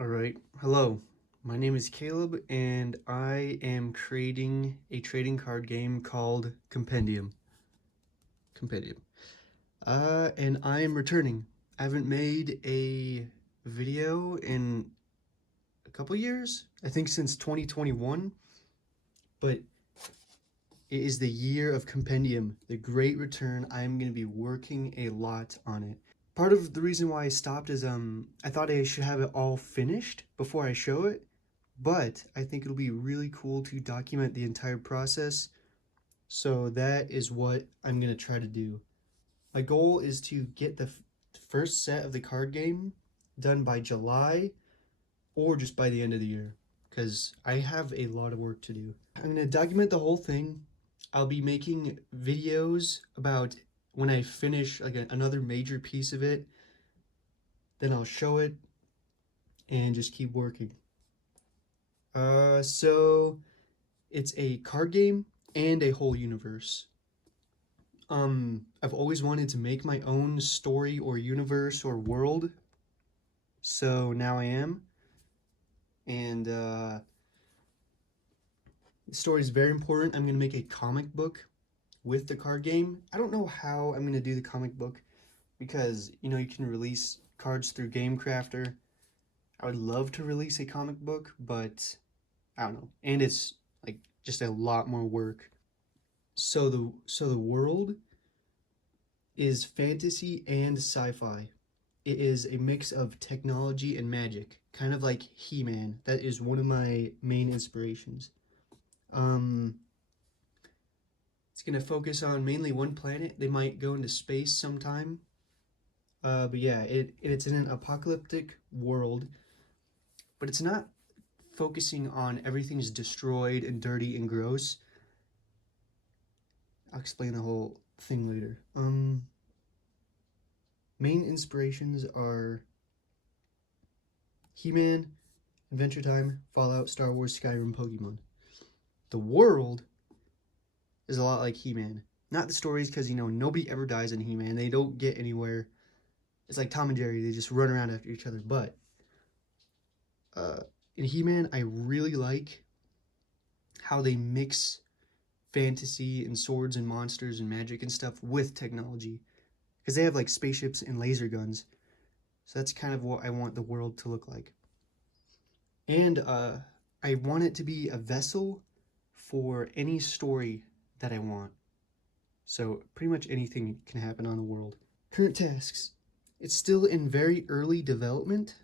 All right. Hello. My name is Caleb, and I am creating a trading card game called Compendium. Compendium. And I am returning. I haven't made a video in a couple years. I think since 2021, but it is the year of Compendium, the great return. I am going to be working a lot on it. Part of the reason why I stopped is I thought I should have it all finished before I show it, but I think it'll be really cool to document the entire process. So that is what I'm going to try to do. My goal is to get the first set of the card game done by July or just by the end of the year, because I have a lot of work to do. I'm going to document the whole thing. I'll be making videos about when I finish like another major piece of it. Then I'll show it and just keep working. So it's a card game and a whole universe. I've always wanted to make my own story or universe or world, so now I am. And the story is very important. I'm gonna make a comic book with the card game. I don't know how I'm gonna do the comic book because you can release cards through Game Crafter. I would love to release a comic book, but I don't know. And it's like just a lot more work. So the world is fantasy and sci-fi. It is a mix of technology and magic, kind of like He-Man. That is one of my main inspirations. Um, it's gonna focus on mainly one planet. They might go into space sometime. But yeah, it's in an apocalyptic world, but it's not focusing on everything's destroyed and dirty and gross. I'll explain the whole thing later. Main inspirations are He-Man, Adventure Time, Fallout, Star Wars, Skyrim, Pokemon. The world is a lot like He-Man. Not the stories, because, nobody ever dies in He-Man. They don't get anywhere. It's like Tom and Jerry. They just run around after each other. But in He-Man, I really like how they mix fantasy and swords and monsters and magic and stuff with technology. Because they have, like, spaceships and laser guns. So that's kind of what I want the world to look like. And I want it to be a vessel for any story that I want. So pretty much anything can happen on the world. Current tasks. It's still in very early development.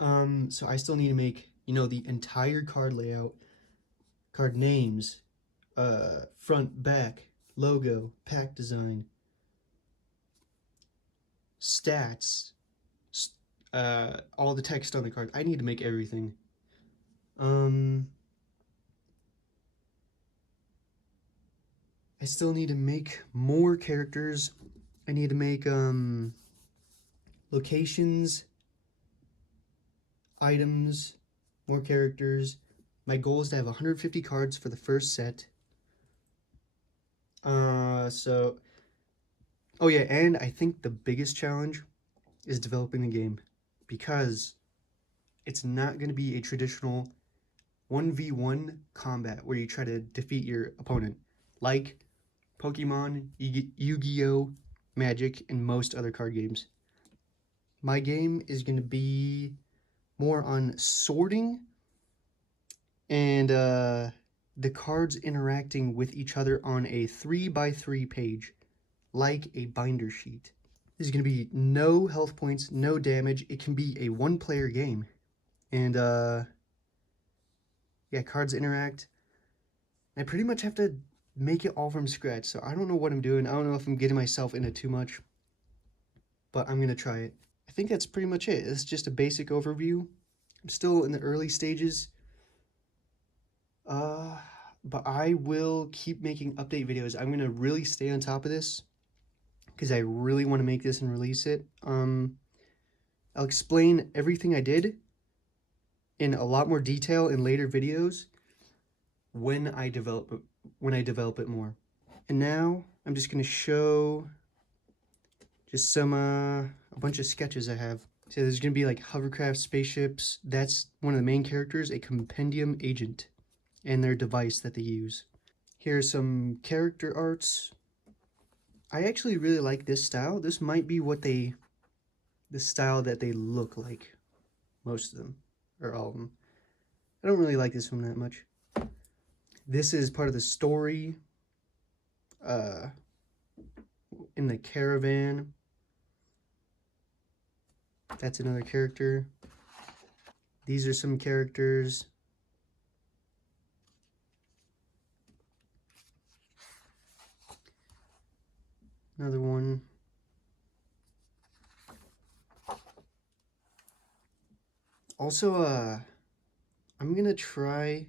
So I still need to make, the entire card layout, card names, front, back, logo, pack design, stats, all the text on the card. I need to make everything. I still need to make more characters. I need to make locations, items, more characters. My goal is to have 150 cards for the first set. Oh yeah, and I think the biggest challenge is developing the game, because it's not going to be a traditional 1v1 combat where you try to defeat your opponent, like Pokemon, Yu-Gi-Oh, Magic, and most other card games. My game is going to be more on sorting and the cards interacting with each other on a 3x3 page, like a binder sheet. There's going to be no health points, no damage. It can be a one-player game. And yeah, cards interact. I pretty much have to make it all from scratch, so I don't know what I'm doing. I don't know if I'm getting myself into too much, but I'm going to try it. I think that's pretty much it. It's just a basic overview. I'm still in the early stages. But I will keep making update videos. I'm going to really stay on top of this because I really want to make this and release it. I'll explain everything I did in a lot more detail in later videos when I develop it more. And now I'm just going to show just a bunch of sketches I have. So there's gonna be like hovercraft spaceships. That's one of the main characters, a Compendium agent, and their device that they use. Here's some character arts. I actually really like this style. This might be the style that they look like, most of them, or all of them. I don't really like this one that much. This is part of the story, uh, in the caravan. That's another character. These are some characters. Another one. Also, I'm gonna try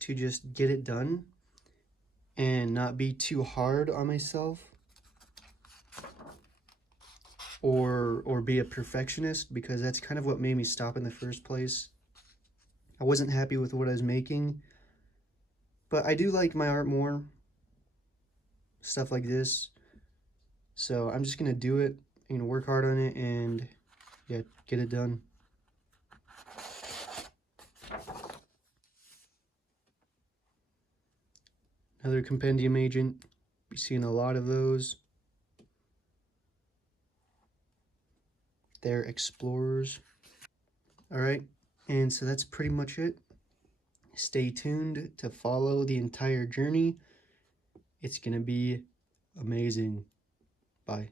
to just get it done and not be too hard on myself or be a perfectionist, because that's kind of what made me stop in the first place. I wasn't happy with what I was making, but I do like my art more, stuff like this. So I'm just gonna do it. I'm gonna work hard on it and yeah, get it done. Another Compendium agent. Be seeing a lot of those. They're explorers. All right, and so that's pretty much it. Stay tuned to follow the entire journey. It's gonna be amazing. Bye.